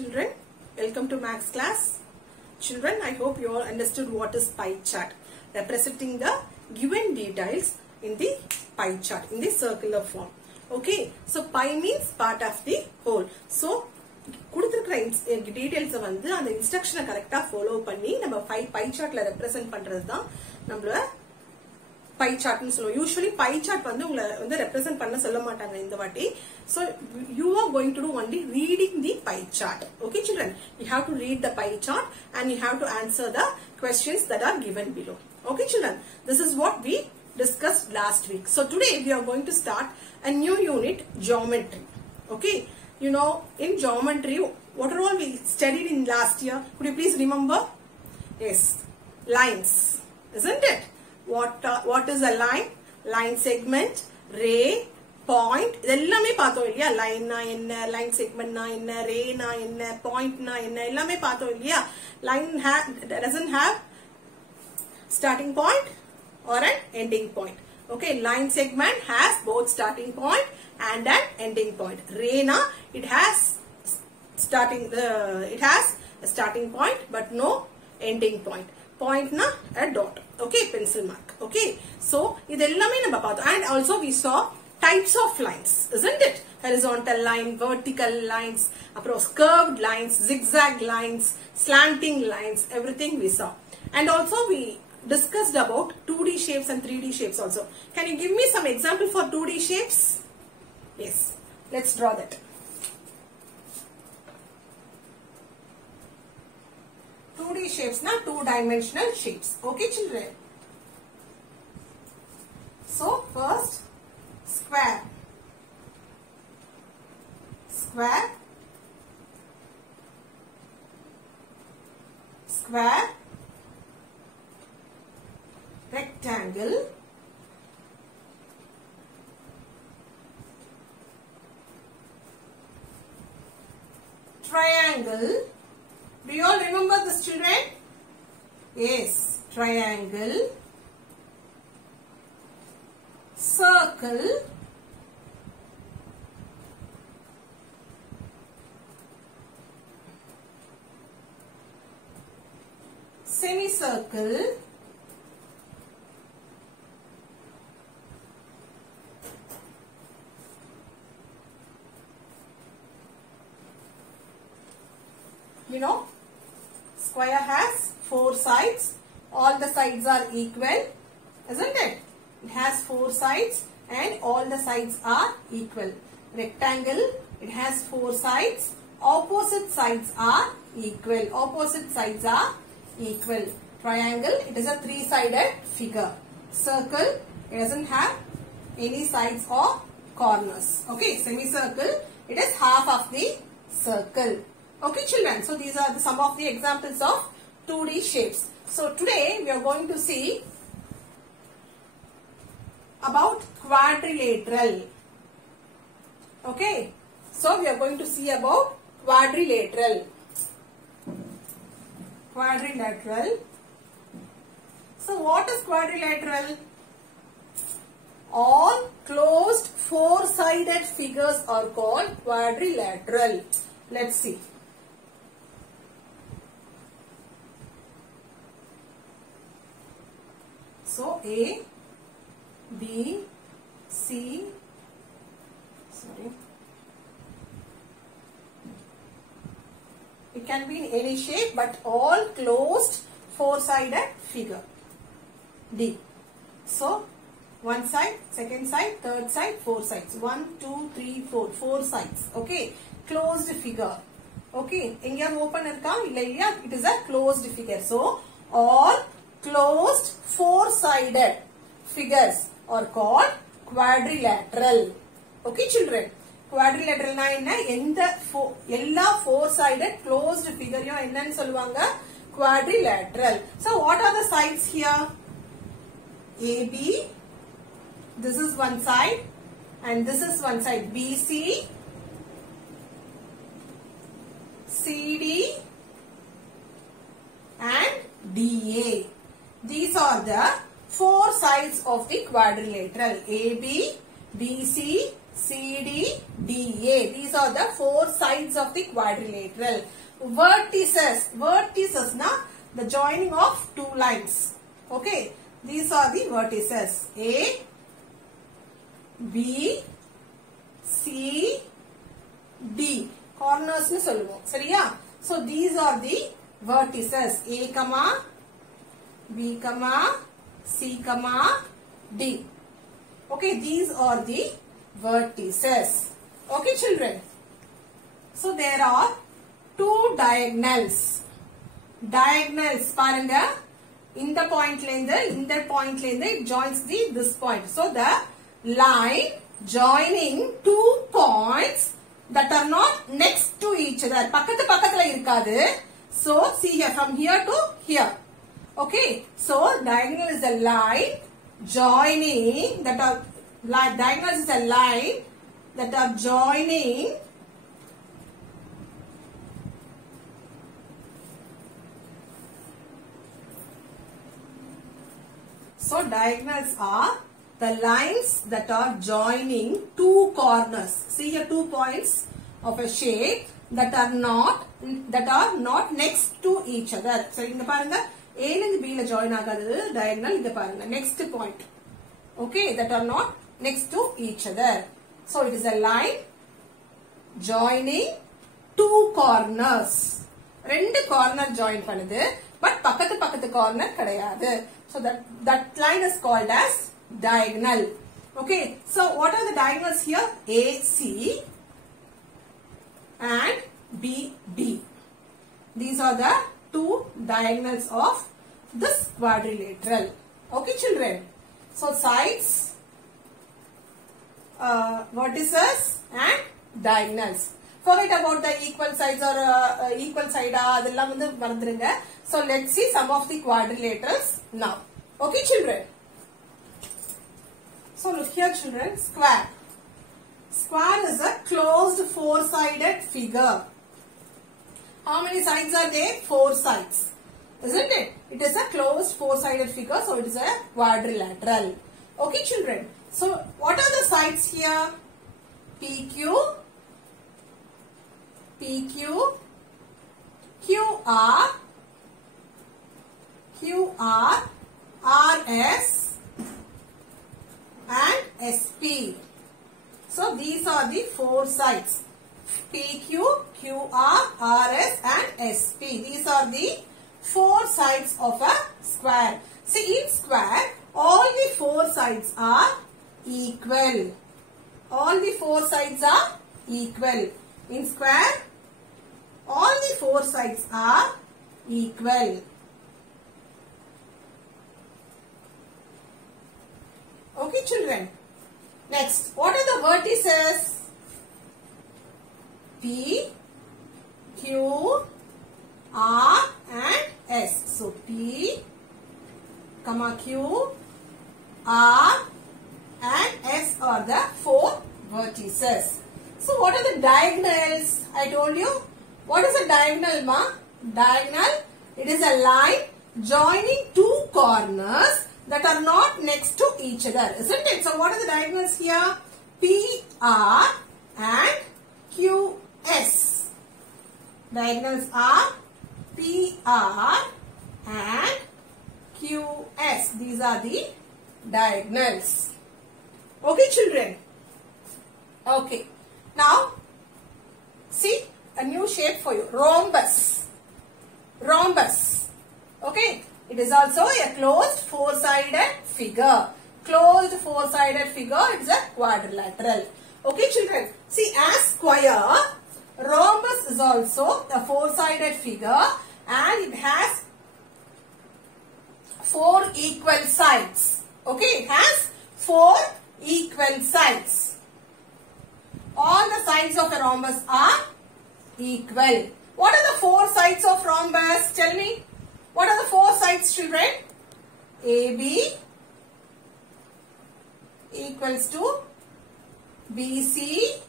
Children, welcome to Maths class. Children, I hope you all understood what is pie chart, representing the given details in the pie chart in the circular form. Okay, so pie means part of the whole. So கொடுத்திருக்கிற details வந்து அந்த இன்ஸ்ட்ரக்ஷனை கரெக்டா follow பண்ணி நம்ம by சார்ட்ல represent பண்றது தான் நம்மளோட by சார்ட்னு சொல்லுவோம். யூசுவலி பை சார்ட் வந்து உங்களை வந்து ரெப்ரசென்ட் பண்ண சொல்ல மாட்டாங்க இந்த வாட்டி. So you are going to do only reading the pie chart. Okay children, you have to read the pie chart and you have to answer the questions that are given below. Okay children, this is what we discussed last week. So today we are going to start a new unit, geometry. Okay, you know in geometry what are all we studied in last year? Could you please remember? Yes, lines, isn't it? What is a line? Line segment, ray, point. இதெல்லாமே பார்த்தோம் இல்லையா? Line நா என்ன, line segment நா என்ன, ரே நா என்ன, point நா என்ன, எல்லாமே பார்த்தோம் இல்லையா? Line doesn't have starting point or an ending point. Okay, line segment has both starting point and an ending point. Ray na it has a starting point but no ending point. Point na a dot. Okay, pencil mark. Okay, so idellame namba paathom. And also we saw types of lines, isn't it? Horizontal line, vertical lines, approach curved lines, zigzag lines, slanting lines, everything we saw. And also we discussed about 2D shapes and 3D shapes also. Can you give me some example for 2D shapes? Yes, let's draw that. 2D shapes na two-dimensional shapes. Okay children. So first square, square, square, rectangle, triangle. Do you all remember this children? Yes, triangle, circle, semicircle, you know, square has 4 sides. All the sides are equal, isn't it? It has 4 sides and all the sides are equal. Rectangle, it has 4 sides. Opposite sides are equal. Opposite sides are equal. Triangle, it is a 3-sided figure. Circle, it doesn't have any sides or corners. Okay, semicircle, it is half of the circle. Okay children, so these are some of the examples of 2D shapes. So today we are going to see about quadrilateral. Okay, so we are going to see about quadrilateral. Quadrilateral. So what is quadrilateral? All closed 4-sided figures are called quadrilateral. Let's see. So A, B, C, it can be in any shape but all closed 4-sided figure. D. So one side, second side, third side, 4 sides. 1, 2, 3, 4. 4 sides. Okay. Closed figure. Okay. Inga open irka illa illaya? It is a closed figure. So all closed 4-sided figures are called quadrilateral. Okay children. Quadrilateral na enna? Ella 4-sided closed figure yo enna nu solvanga? Quadrilateral. So what are the sides here? AB, this is one side and this is one side. BC, CD and DA. These are the 4 sides of the quadrilateral. AB, BC, CD, DA. These are the four sides of the quadrilateral. Vertices. Vertices na the joining of two lines. Okay. These are the vertices. A, B, C, D. Corners nu solluvom. Sariya? So these are the vertices. A, B, C, D. Okay. These are the vertices. Okay, children. So there are two diagonals. Diagonals paranga in the point it joins this point. So the line joining two points that are not next to each other. Pakkathula irukadu. So see here, from here to here. Okay. So diagonal is a line joining that are diagonal is a line that are joining so diagonals are the lines that are joining two corners. See here, two points of a shape that are not next to each other. So inga parunga A and B la join agadhu diagonal inga parunga next point. Okay, that are not next to each other. So it is a line joining two corners. Rendu corner join panudhu, but pakkathu corner kadayadu. So that line is called as diagonal. Okay, so what are the diagonals here? AC and BD. These are the two diagonals of this quadrilateral. Okay, children. So sides, vertices and diagonals. Forget about the equal sides or equal side. So let's see some of the quadrilaterals now. Okay, children. So look here, children. Square. Square is a closed four-sided figure. How many sides are there? Four sides. Isn't it? It is a closed four-sided figure. So it is a quadrilateral. Okay, children. So what are the sides here? PQ, QR, RS and SP. So these are the four sides. PQ, QR, RS and SP. These are the four sides of a square. See, in square, all the four sides are equal. All the four sides are equal. In square, all the four sides are equal. Okay, children. Next, what are the vertices? P, Q, R and S. So P, Q, R and S are the four vertices. So what are the diagonals? I told you. What is a diagonal, ma? Diagonal, it is a line joining two corners that are not next to each other, isn't it? So what are the diagonals here? PR and QS. Diagonals are PR and QS. These are the diagonals. Okay, children. Okay. Now, see a new shape for you. Rhombus. Rhombus. Okay. It is also a closed four-sided figure. Closed four-sided figure. It is a quadrilateral. Okay, children. See, as square, rhombus is also a four-sided figure and it has four equal sides. Okay, it has four equal sides. All the sides of a rhombus are equal. What are the four sides of rhombus? Tell me. What are the four sides, children? AB equals to BC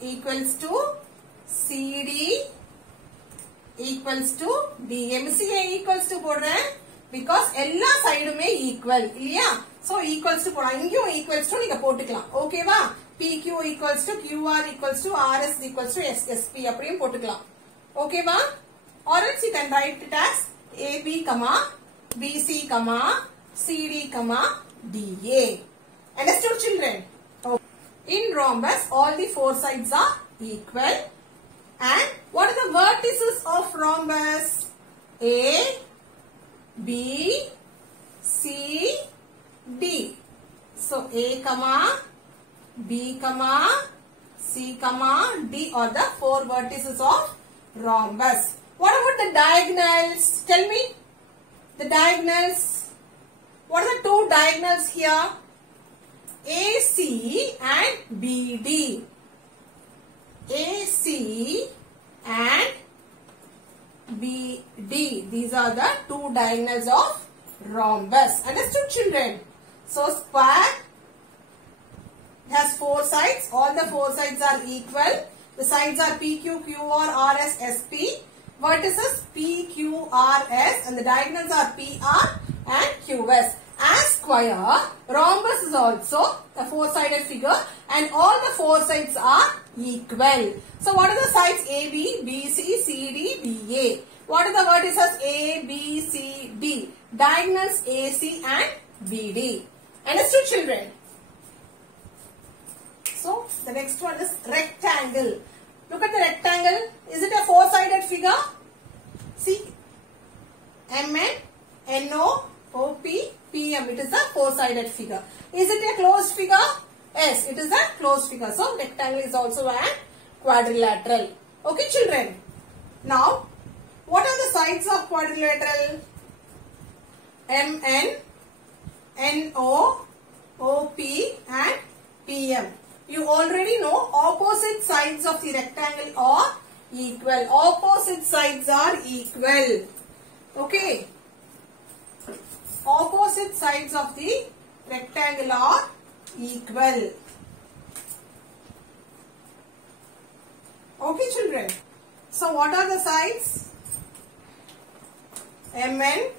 equals to CD equals to DM. See, equals to because all sides are equal. So equals to போடலாம். இங்கேயும் equals to நீங்க போட்டுக்கலாம். ஓகேவா? PQ equals to QR equals to RS equals to SSP அப்படியும் போட்டுக்கலாம். ஓகேவா? Or else you can write it as AB, BC, CD, DA. Understood, children? In rhombus, all the four sides are equal. And what are the vertices of rhombus? A, B, C, D. So A, B, C, D are the four vertices of rhombus. What about the diagonals? Tell me. The diagonals. What are the two diagonals here? AC and BD. AC and BD. These are the two diagonals of rhombus. Understood, children? So square has four sides. All the four sides are equal. The sides are PQ, QR, RS, SP. Vertices PQRS and the diagonals are PR and QS. As square, rhombus is also a four-sided figure and all the four sides are equal. So what are the sides AB, BC, CD, DA? What are the vertices A, B, C, D? Diagonals AC and BD. Understood, children? So the next one is rectangle. Look at the rectangle. Is it a four-sided figure? See, MN, NO, OP, PM. It is a four-sided figure. Is it a closed figure? Yes, it is a closed figure. So rectangle is also a quadrilateral. Okay, children. Now, what are the sides of quadrilateral? MN, NO, OP and PM. You already know opposite sides of the rectangle are equal. Opposite sides are equal. Okay. Opposite sides of the rectangle are equal. Okay, children. So what are the sides? MN,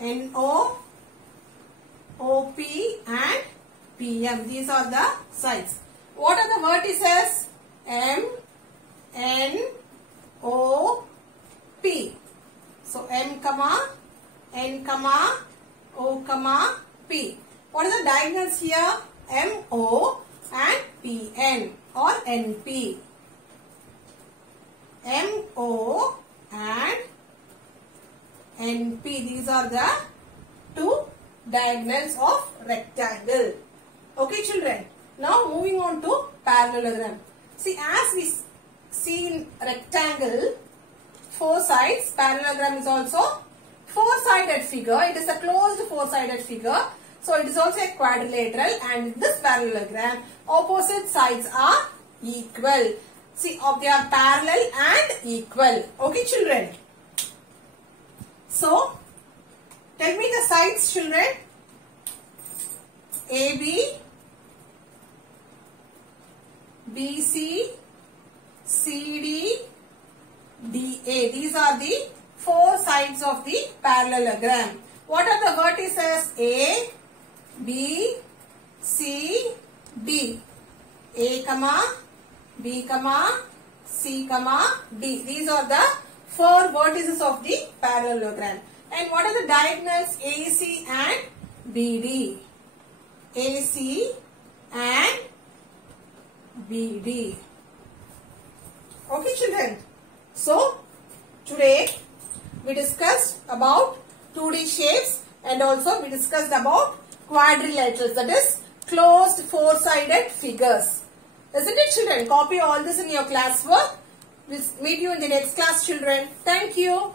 NO, OP and PM. These are the sides. What are the vertices? M, N, O, P. So M, N, O, P. What are the diagonals here? M, O and PN or NP. M, O and NP. These are the two diagonals of rectangle. Okay, children. Now moving on to parallelogram. See, as we see in rectangle, four sides, parallelogram is also four-sided figure. It is a closed four-sided figure. So it is also a quadrilateral, and this parallelogram, opposite sides are equal. See, they are parallel and equal. Okay, children. So, tell me the sides, children. AB, BC, CD, DA. These are the four sides of the parallelogram. What are the vertices? A, B, C, D. A, B, C, D. These are the four vertices of the parallelogram. And what are the diagonals? AC and BD. AC and BD. Okay, children. So, today we discussed about 2D shapes and also we discussed about quadrilaterals, that is closed four-sided figures. Isn't it, children? Copy all this in your classwork. We'll meet you in the next class, children. Thank you.